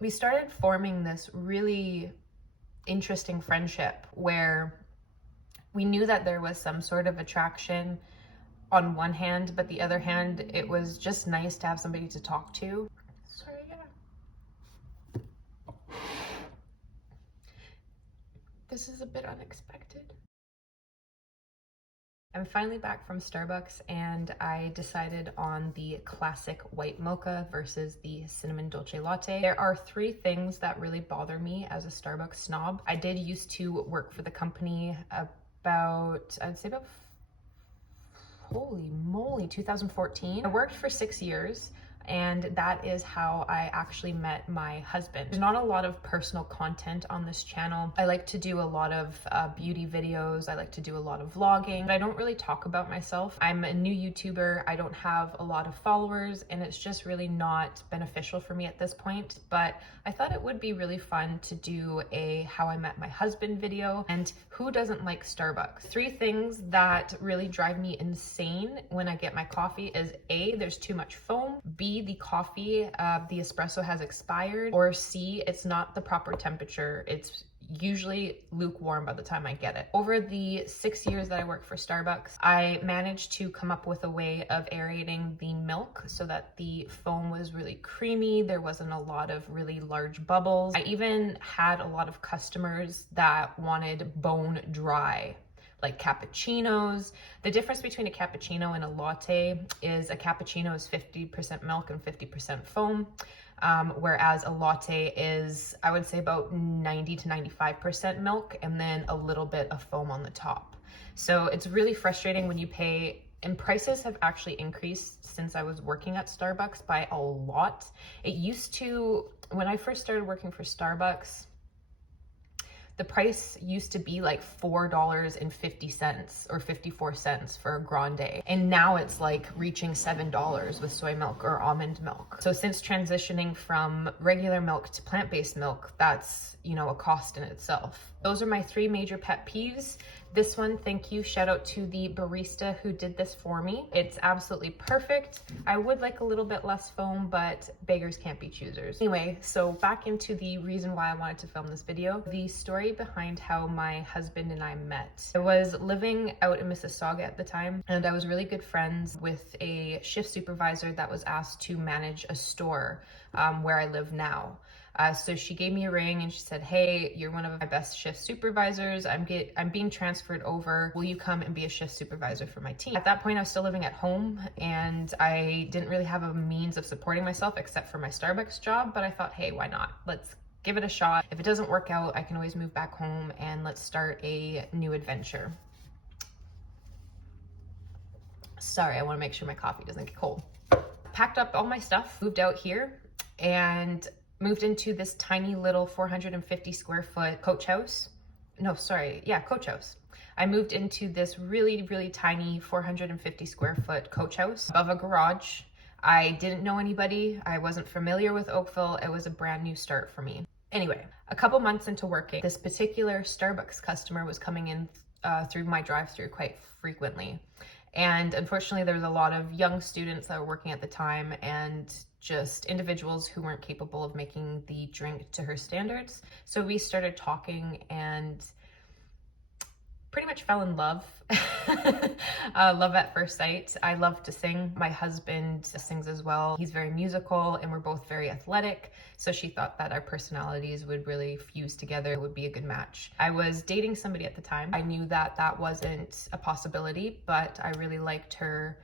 we started forming this really interesting friendship where we knew that there was some sort of attraction on one hand, but the other hand, it was just nice to have somebody to talk to. Sorry, yeah. This is a bit unexpected. I'm finally back from Starbucks and I decided on the classic white mocha versus the cinnamon dolce latte. There are three things that really bother me as a Starbucks snob. I did used to work for the company I'd say about, holy moly, 2014. I worked for 6 years. And that is how I actually met my husband. There's not a lot of personal content on this channel. I like to do a lot of beauty videos. I like to do a lot of vlogging, but I don't really talk about myself. I'm a new YouTuber. I don't have a lot of followers and it's just really not beneficial for me at this point. But I thought it would be really fun to do a how I met my husband video. And who doesn't like Starbucks? Three things that really drive me insane when I get my coffee is A, there's too much foam, B, the coffee, the espresso has expired, or C, it's not the proper temperature. It's usually lukewarm by the time I get it. Over the 6 years that I worked for Starbucks, I managed to come up with a way of aerating the milk so that the foam was really creamy. There wasn't a lot of really large bubbles. I even had a lot of customers that wanted bone dry, like cappuccinos. The difference between a cappuccino and a latte is a cappuccino is 50% milk and 50% foam. Whereas a latte is, I would say, about 90 to 95% milk and then a little bit of foam on the top. So it's really frustrating when you pay, and prices have actually increased since I was working at Starbucks by a lot. It used to, when I first started working for Starbucks, the price used to be like $4.50 or 54 cents for a grande. And now it's like reaching $7 with soy milk or almond milk. So since transitioning from regular milk to plant-based milk, that's, you know, a cost in itself. Those are my three major pet peeves. This one, thank you, shout out to the barista who did this for me. It's absolutely perfect. I would like a little bit less foam, but beggars can't be choosers. Anyway, so back into the reason why I wanted to film this video, the story behind how my husband and I met. I was living out in Mississauga at the time, and I was really good friends with a shift supervisor that was asked to manage a store where I live now. So she gave me a ring and she said, hey, you're one of my best shift supervisors. I'm being transferred over. Will you come and be a shift supervisor for my team? At that point, I was still living at home and I didn't really have a means of supporting myself except for my Starbucks job. But I thought, hey, why not? Let's give it a shot. If it doesn't work out, I can always move back home and let's start a new adventure. Sorry, I want to make sure my coffee doesn't get cold. Packed up all my stuff, moved out here, and moved into this tiny little 450 square foot coach house. No, sorry, yeah, coach house. I moved into this really, really tiny 450 square foot coach house above a garage. I didn't know anybody. I wasn't familiar with Oakville. It was a brand new start for me. Anyway, a couple months into working, this particular Starbucks customer was coming in through my drive-thru quite frequently. And unfortunately, there was a lot of young students that were working at the time and just individuals who weren't capable of making the drink to her standards. So we started talking and pretty much fell in love. Love at first sight. I love to sing. My husband sings as well. He's very musical and we're both very athletic. So she thought that our personalities would really fuse together. It would be a good match. I was dating somebody at the time. I knew that that wasn't a possibility, but I really liked her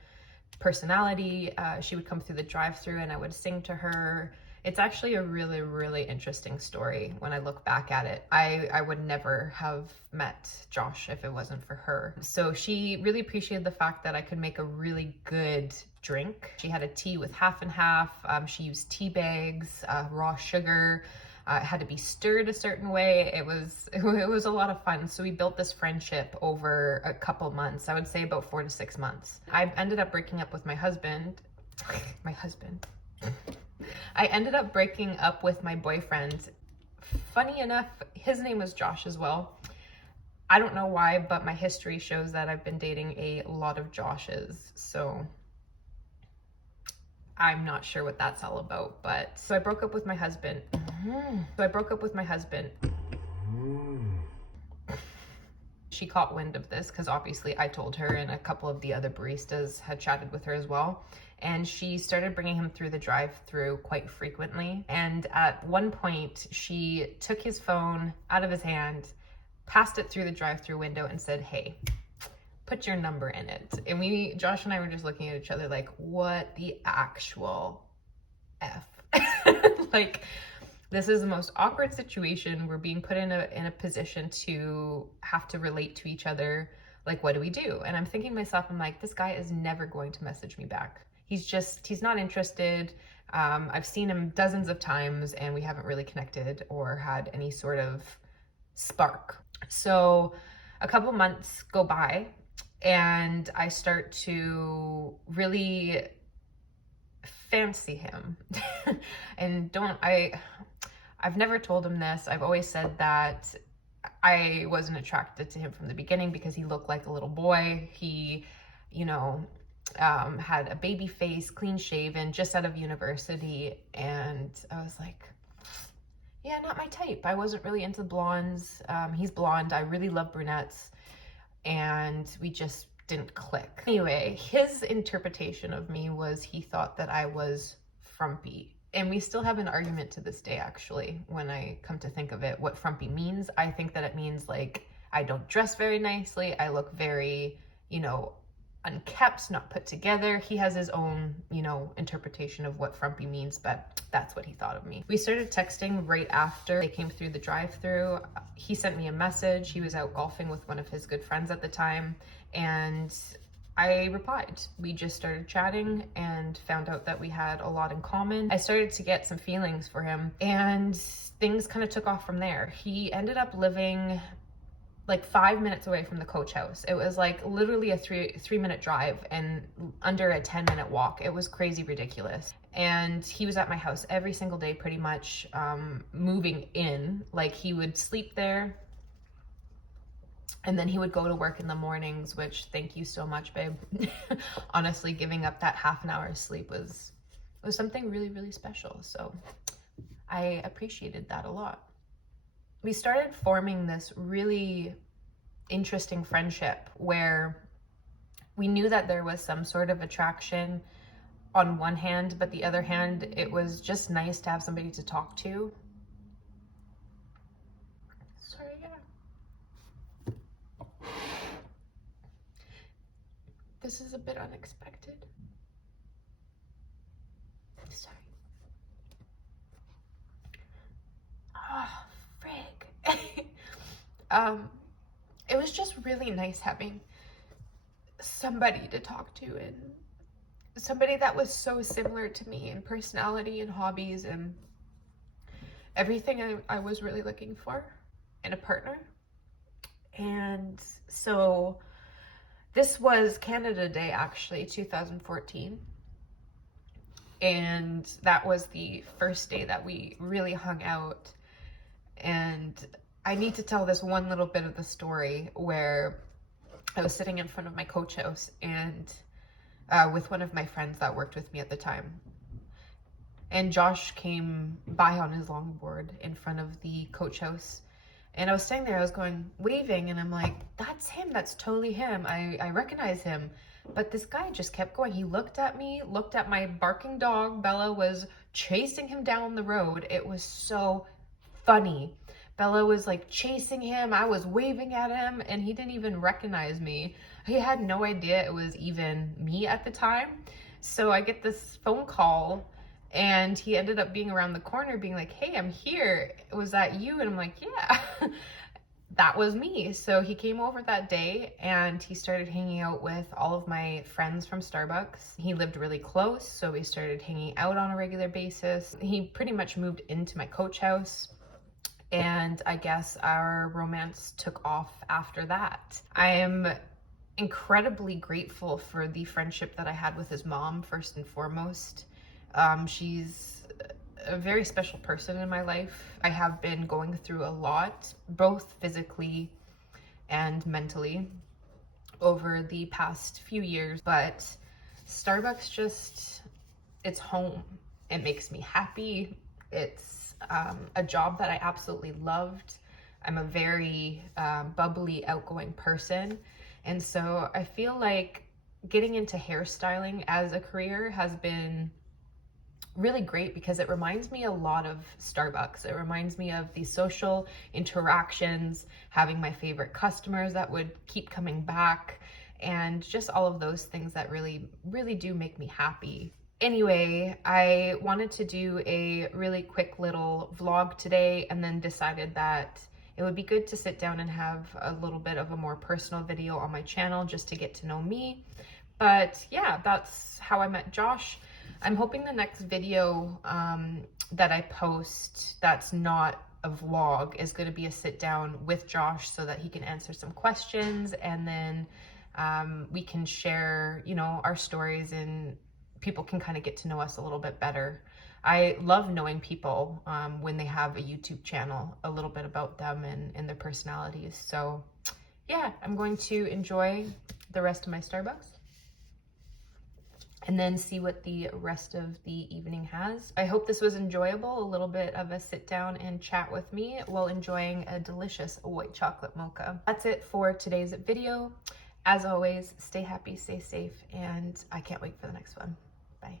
personality. She would come through the drive-thru and I would sing to her. It's actually a really, really interesting story when I look back at it. I would never have met Josh if it wasn't for her. So she really appreciated the fact that I could make a really good drink. She had a tea with half and half. She used tea bags, raw sugar. It had to be stirred a certain way. It was a lot of fun. So we built this friendship over a couple months. I would say about 4 to 6 months. I ended up breaking up with my husband. I ended up breaking up with my boyfriend. Funny enough, his name was Josh as well. I don't know why, but my history shows that I've been dating a lot of Joshes. So I'm not sure what that's all about, but so I broke up with my husband. So I broke up with my husband. She caught wind of this because obviously I told her, and a couple of the other baristas had chatted with her as well. And she started bringing him through the drive-through quite frequently. And at one point, she took his phone out of his hand, passed it through the drive-through window and said, "Hey, put your number in it." And Josh and I were just looking at each other like, what the actual F? Like, this is the most awkward situation. We're being put in a position to have to relate to each other. Like, what do we do? And I'm thinking to myself, I'm like, this guy is never going to message me back. He's not interested. I've seen him dozens of times and we haven't really connected or had any sort of spark. So a couple months go by and I start to really fancy him. And I've never told him this. I've always said that I wasn't attracted to him from the beginning because he looked like a little boy. He, had a baby face, clean shaven, just out of university. And I was like, yeah, not my type. I wasn't really into blondes. He's blonde. I really love brunettes. And we just didn't click. Anyway, his interpretation of me was he thought that I was frumpy. And we still have an argument to this day, actually, when I come to think of it, what frumpy means. I think that it means like, I don't dress very nicely. I look very, unkept, not put together. He has his own, interpretation of what frumpy means, but that's what he thought of me. We started texting right after they came through the drive-through. He sent me a message. He was out golfing with one of his good friends at the time, and I replied. We just started chatting and found out that we had a lot in common. I started to get some feelings for him, and things kind of took off from there. He ended up living like 5 minutes away from the coach house. It was like literally a three-minute drive and under a 10-minute walk. It was crazy ridiculous. And he was at my house every single day, pretty much, moving in. Like, he would sleep there and then he would go to work in the mornings, which, thank you so much, babe. Honestly, giving up that half an hour of sleep was something really, really special. So I appreciated that a lot. We started forming this really interesting friendship where we knew that there was some sort of attraction on one hand, but the other hand, it was just nice to have somebody to talk to. Sorry, yeah. This is a bit unexpected. Sorry. Oh, frig. It was just really nice having somebody to talk to and somebody that was so similar to me in personality and hobbies and everything I was really looking for in a partner. And so this was Canada Day, actually, 2014. And that was the first day that we really hung out. And I need to tell this one little bit of the story where I was sitting in front of my coach house and with one of my friends that worked with me at the time. And Josh came by on his longboard in front of the coach house. And I was standing there, I was waving, and I'm like, that's him, that's totally him. I recognize him. But this guy just kept going. He looked at me, looked at my barking dog. Bella was chasing him down the road. It was so funny. Bella was like chasing him. I was waving at him and he didn't even recognize me. He had no idea it was even me at the time. So I get this phone call and he ended up being around the corner being like, hey, I'm here. Was that you? And I'm like, yeah, that was me. So he came over that day and he started hanging out with all of my friends from Starbucks. He lived really close, so we started hanging out on a regular basis. He pretty much moved into my coach house. And I guess our romance took off after that. I am incredibly grateful for the friendship that I had with his mom, first and foremost. She's a very special person in my life. I have been going through a lot, both physically and mentally, over the past few years, but Starbucks it's home. It makes me happy. It's a job that I absolutely loved. I'm a very bubbly, outgoing person. And so I feel like getting into hairstyling as a career has been really great because it reminds me a lot of Starbucks. It reminds me of these social interactions, having my favorite customers that would keep coming back, and just all of those things that really, really do make me happy. Anyway, I wanted to do a really quick little vlog today and then decided that it would be good to sit down and have a little bit of a more personal video on my channel just to get to know me. But yeah, that's how I met Josh. I'm hoping the next video that I post that's not a vlog is going to be a sit down with Josh so that he can answer some questions, and then we can share, you know, our stories and people can kind of get to know us a little bit better. I love knowing people when they have a YouTube channel, a little bit about them and their personalities. So yeah, I'm going to enjoy the rest of my Starbucks and then see what the rest of the evening has. I hope this was enjoyable, a little bit of a sit down and chat with me while enjoying a delicious white chocolate mocha. That's it for today's video. As always, stay happy, stay safe, and I can't wait for the next one. Bye.